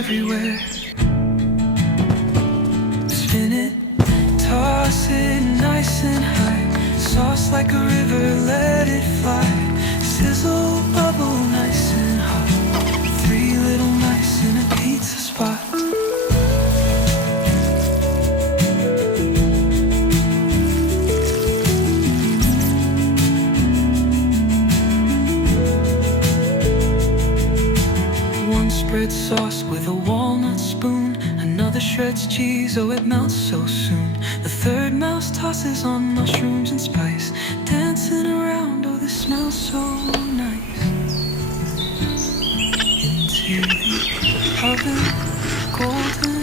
everywhere. Spin it, toss it nice and high. Sauce like a river, let it fly. Sizzle, bubble, nice and hot. Three little mice in a pizza spot. Spread sauce with a walnut spoon. Another shreds cheese, oh it melts so soon. The third mouse tosses on mushrooms and spice, dancing around, oh this smells so nice. Into the oven, golden